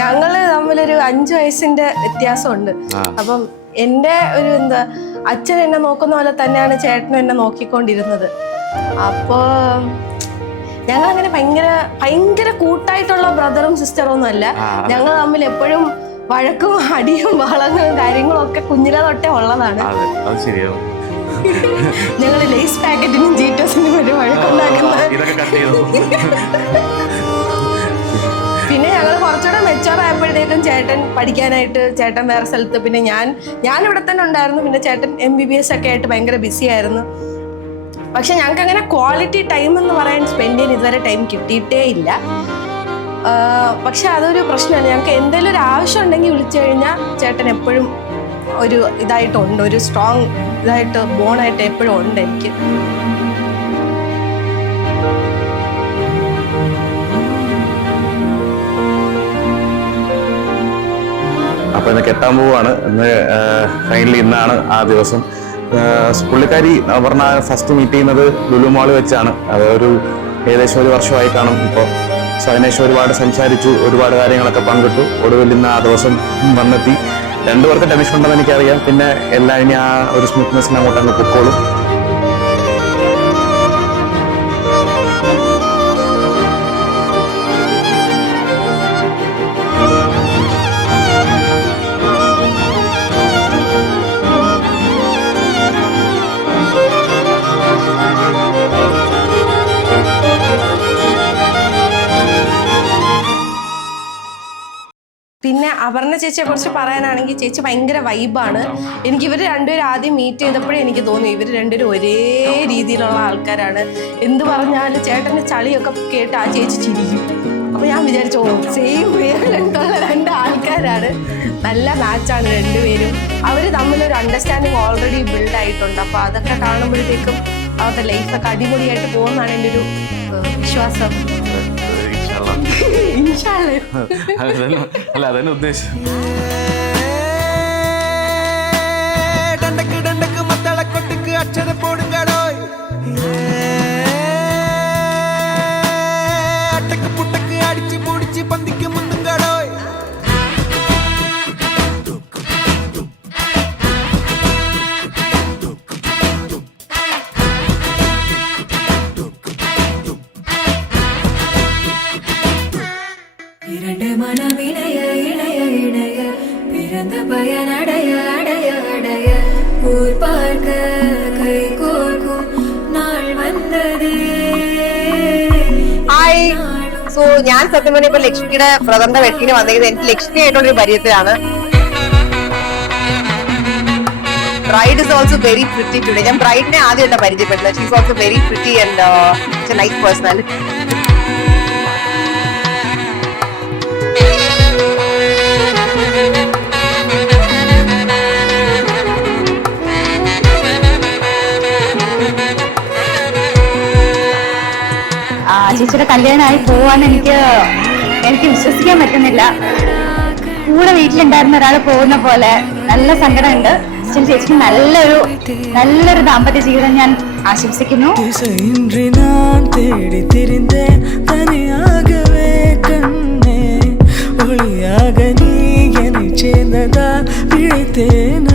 ഞങ്ങള് തമ്മിലൊരു 5 വയസ്സിന്റെ വ്യത്യാസമുണ്ട്. അപ്പം എന്റെ ഒരു അച്ഛൻ എന്നെ നോക്കുന്ന പോലെ തന്നെയാണ് ചേട്ടനും എന്നെ നോക്കിക്കൊണ്ടിരുന്നത്. അപ്പോ ഞങ്ങൾ അങ്ങനെ ഭയങ്കര കൂട്ടായിട്ടുള്ള ബ്രദറും സിസ്റ്ററും ഒന്നും അല്ല. ഞങ്ങൾ തമ്മിൽ എപ്പോഴും വഴക്കും അടിയും ബഹളങ്ങളും കാര്യങ്ങളും ഒക്കെ കുഞ്ഞിലെ തൊട്ടേ ഉള്ളതാണ്. ഞങ്ങൾ ലേസ് പാക്കറ്റിനും ജീറ്റോസിനും ഒരു വഴക്കുണ്ടാക്കുന്നത്. പിന്നെ ഞങ്ങൾ കുറച്ചുകൂടെ മെച്ചോർ ആയപ്പോഴത്തേക്കും ചേട്ടൻ പഠിക്കാനായിട്ട് ചേട്ടൻ വേറെ സ്ഥലത്ത്, പിന്നെ ഞാൻ ഇവിടെ തന്നെ ഉണ്ടായിരുന്നു. പിന്നെ ചേട്ടൻ MBBS ഒക്കെ ആയിട്ട് ഭയങ്കര ബിസി ആയിരുന്നു. പക്ഷെ ഞങ്ങൾക്ക് അങ്ങനെ ക്വാളിറ്റി ടൈം എന്ന് പറയാൻ സ്പെൻഡ് ചെയ്യാൻ ഇതുവരെ ടൈം കിട്ടിയിട്ടേ ഇല്ല. പക്ഷെ അതൊരു പ്രശ്നമാണ്. ഞങ്ങൾക്ക് എന്തെങ്കിലും ഒരു ആവശ്യം ഉണ്ടെങ്കിൽ വിളിച്ചു കഴിഞ്ഞാൽ ചേട്ടൻ എപ്പോഴും ഒരു ഇതായിട്ടുണ്ട്, ഒരു സ്ട്രോങ് ഇതായിട്ട് ബോണായിട്ട് എപ്പോഴും ഉണ്ട് എനിക്ക്. അപ്പൊ ഇന്ന് കെട്ടാൻ പോവാണ്. ഇന്ന് ഫൈനലി ഇന്നാണ് ആ ദിവസം. പുള്ളിക്കാരി പറഞ്ഞ ഫസ്റ്റ് മീറ്റ് ചെയ്യുന്നത് ലുലു മാളിൽ വെച്ചാണ്. അത് ഏകദേശം 1 വർഷമായി കാണും ഇപ്പോൾ. സോ അതിനുശേഷം ഒരുപാട് സംസാരിച്ചു, ഒരുപാട് കാര്യങ്ങളൊക്കെ പങ്കിട്ടു. ഒടുവിൽ ഇന്ന് ആ ദിവസം വന്നെത്തി. രണ്ടുപേർക്ക് ടെൻഷൻ ഉണ്ടെന്ന് എനിക്കറിയാം. പിന്നെ എല്ലാം ഇനി ആ ഒരു സ്മൂത്ത്നെസ്സിന് അങ്ങോട്ടങ്ങ് പൊക്കോളും. പിന്നെ അപർണ ചേച്ചിയെ കുറിച്ച് പറയാനാണെങ്കിൽ ചേച്ചി ഭയങ്കര വൈബാണ്. എനിക്ക് ഇവർ രണ്ടുപേരും ആദ്യം മീറ്റ് ചെയ്തപ്പോഴേ എനിക്ക് തോന്നി ഇവർ രണ്ടുപേരും ഒരേ രീതിയിലുള്ള ആൾക്കാരാണ്. എന്ത് പറഞ്ഞാലും ചേട്ടൻ്റെ ചളിയൊക്കെ കേട്ട് ആ ചേച്ചി ചിരിക്കും. അപ്പോൾ ഞാൻ വിചാരിച്ചു സെയിം വേറിലുള്ള 2 ആൾക്കാരാണ്. നല്ല മാച്ചാണ് രണ്ടുപേരും. അവർ തമ്മിലൊരു അണ്ടർസ്റ്റാൻഡിങ് ഓൾറെഡി ബിൽഡ് ആയിട്ടുണ്ട്. അപ്പോൾ അതൊക്കെ കാണുമ്പോഴത്തേക്കും അവരുടെ ലൈഫൊക്കെ അടിപൊളിയായിട്ട് പോകുമെന്നാണ് എൻ്റെ ഒരു വിശ്വാസം. അല്ല അതന്നെ ഉദ്ദേശം. സോ ഞാൻ സത്യം പറഞ്ഞ ഇപ്പൊ ലക്ഷ്മിയുടെ ബ്രദറിന്റെ വെട്ടിന് വന്നിരിക്കുന്നത് എനിക്ക് ലക്ഷ്മി ആയിട്ടുള്ളൊരു പരിചയത്തിലാണ്. Bride is also very pretty today. ഞാൻ ബ്രൈഡിനെ ആദ്യമായിട്ട് പരിചയപ്പെടുന്നത്. She is also very pretty and nice personality. ചേച്ചിയുടെ കല്യാണമായി പോവാന്ന് എനിക്ക് വിശ്വസിക്കാൻ പറ്റുന്നില്ല. കൂടെ വീട്ടിലുണ്ടായിരുന്ന ഒരാൾ പോകുന്ന പോലെ നല്ല സങ്കടമുണ്ട്. ചേച്ചിക്ക് നല്ലൊരു ദാമ്പത്യ ജീവിതം ഞാൻ ആശംസിക്കുന്നു. ஒளியாக நீ என்னை சேர்ந்ததா பிழைத்தேன்.